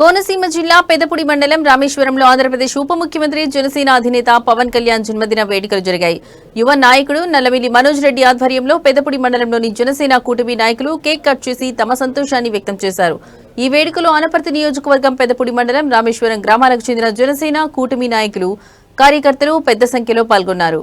కోనసీమ జిల్లా పెదపుడి మండలం రామేశ్వరంలో ఆంధ్రప్రదేశ్ ఉప ముఖ్యమంత్రి జనసేన అధినేత పవన్ కళ్యాణ్ జన్మదిన వేడుకలు జరిగాయి. యువ నాయకుడు నల్లమిల్లి మనోజ్ రెడ్డి ఆధ్వర్యంలో పెదపుడి మండలంలోని జనసేన కూటమి నాయకులు కేక్ కట్ చేసి తమ సంతోషాన్ని వ్యక్తం చేశారు. ఈ వేడుకలో అనపర్తి నియోజకవర్గం పెదపుడి మండలం రామేశ్వరం గ్రామాలకు చెందిన జనసేన కూటమి నాయకులు కార్యకర్తలు పెద్ద సంఖ్యలో పాల్గొన్నారు.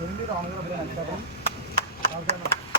മുന്നിലാണ് ആൾക്കാരാണ്